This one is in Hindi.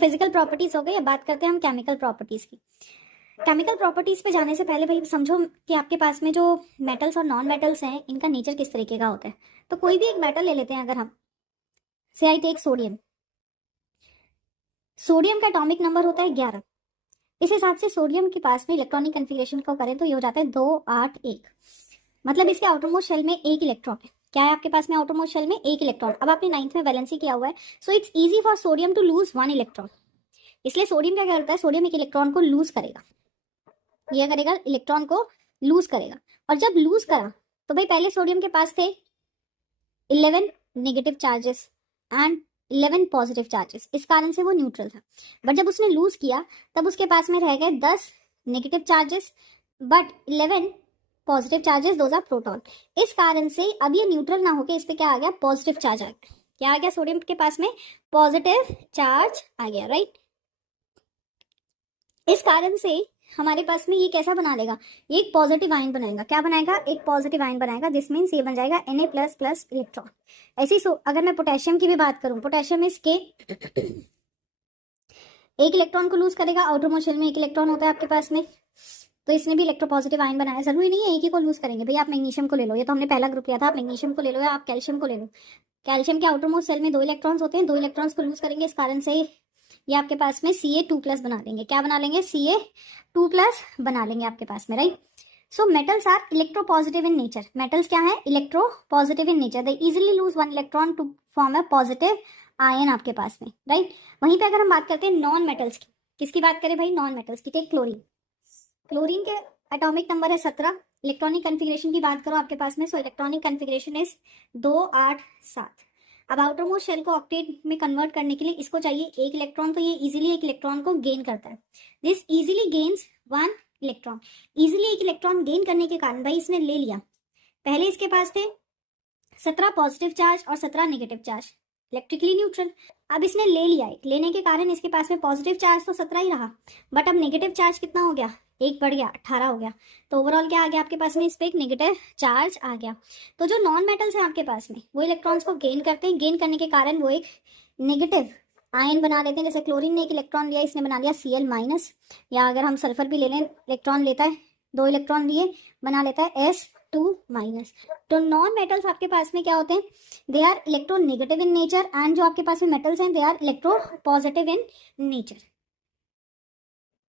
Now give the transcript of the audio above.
फिजिकल प्रॉपर्टीज हो गई। अब बात करते हैं हम केमिकल प्रॉपर्टीज की। केमिकल प्रॉपर्टीज पे जाने से पहले भाई समझो कि आपके पास में जो मेटल्स और नॉन मेटल्स हैं इनका नेचर किस तरीके का होता है। तो कोई भी एक मेटल ले लेते हैं अगर हम, से आई टेक सोडियम। सोडियम का एटॉमिक नंबर होता है 11। इस हिसाब से सोडियम के पास में इलेक्ट्रॉनिक कन्फिग्रेशन को करें तो ये हो जाता है 281। मतलब इसके आउटरमोस्ट शेल में एक इलेक्ट्रॉन है। क्या है आपके पास में आउटरमोस्ट शेल में एक इलेक्ट्रॉन। अब आपने 9th में वैलेंसी किया हुआ है, so it's easy for sodium to lose 1 electron. इसलिए सोडियम क्या करता है, सोडियम एक इलेक्ट्रॉन को लूज करेगा। ये करेगा, इलेक्ट्रॉन को लूज करेगा। और जब लूज करा तो भाई पहले सोडियम के पास थे 11 negative charges and 11 positive charges, इस कारण से वो न्यूट्रल था। बट जब उसने लूज किया तब उसके पास में रह गए 10 negative charges but 11 positive charges, those are proton. इस कारण से अब ये न्यूट्रल ना होके इस पे क्या आ गया, पॉजिटिव चार्ज आ गया। क्या आ गया, सोडियम के पास में पॉजिटिव चार्ज आ गया, राइट। इस कारण से हमारे पास में ये कैसा बना लेगा, ये एक पॉजिटिव आयन बनाएगा। क्या बनाएगा, एक पॉजिटिव आयन बनाएगा। दिस मीन्स ये बन जाएगा Na++ इलेक्ट्रॉन। ऐसी अगर मैं पोटेशियम की भी बात करूं, पोटेशियम इसके एक इलेक्ट्रॉन को लूज करेगा। आउटर मोस्ट शेल में एक इलेक्ट्रॉन होता है आपके पास में, तो इसने भी इलेक्ट्रोपॉजिटिव आयन बनाया। जरूरी नहीं है एक ही को लूज करेंगे भाई। आप मैग्नीशियम को ले लो, ये तो हमने पहला ग्रुप लिया था। आप मैग्नीशियम को ले लो या आप कैल्शियम को ले लो। कैल्शियम के आउटर मोस्ट सेल में 2 इलेक्ट्रॉन्स होते हैं, 2 इलेक्ट्रॉन्स को लूज करेंगे। इस कारण से ये आपके पास में Ca2+ बना लेंगे। क्या बना लेंगे, Ca2+ बना लेंगे आपके पास में, right. So metals are electropositive in nature. Metals क्या है, electropositive in nature. They easily lose 1 electron to form a positive ion आपके पास में, राइट। वहीं पे अगर हम बात करते हैं नॉन मेटल्स की, किसकी बात करें भाई, नॉन मेटल्स की। Take chlorine. क्लोरीन के एटॉमिक नंबर है 17। इलेक्ट्रॉनिक कन्फिग्रेशन की बात करो आपके पास में, सो इलेक्ट्रॉनिक कन्फिग्रेशन इज 287। अब आउटर मोस्ट शेल को ऑक्टेट में कन्वर्ट करने के लिए इसको चाहिए एक इलेक्ट्रॉन, तो ये इजीली एक इलेक्ट्रॉन को गेन करता है। This easily gains 1 electron. Easily एक इलेक्ट्रॉन गेन करने के कारण भाई इसने ले लिया, पहले इसके पास थे 17 पॉजिटिव चार्ज और 17 नेगेटिव चार्ज, इलेक्ट्रिकली न्यूट्रल। अब इसने ले लिया, लेने के कारण इसके पास में पॉजिटिव चार्ज तो 17 ही रहा, बट अब नेगेटिव चार्ज कितना हो गया, एक बढ़ गया, 18 हो गया। तो ओवरऑल क्या आ गया आपके पास में, इस पे एक नेगेटिव चार्ज आ गया। तो जो नॉन मेटल्स हैं आपके पास में वो इलेक्ट्रॉन्स को गेन करते हैं, गेन करने के कारण वो एक नेगेटिव आयन बना लेते हैं। जैसे क्लोरीन ने एक इलेक्ट्रॉन लिया, इसने बना लिया Cl-, या अगर हम सल्फर भी ले लें, इलेक्ट्रॉन लेता है 2 इलेक्ट्रॉन लिए, बना लेता है S2-। तो नॉन मेटल्स आपके पास में क्या होते हैं, they are electronegative in nature, and जो आपके पास में मेटल्स हैं they are electropositive in nature.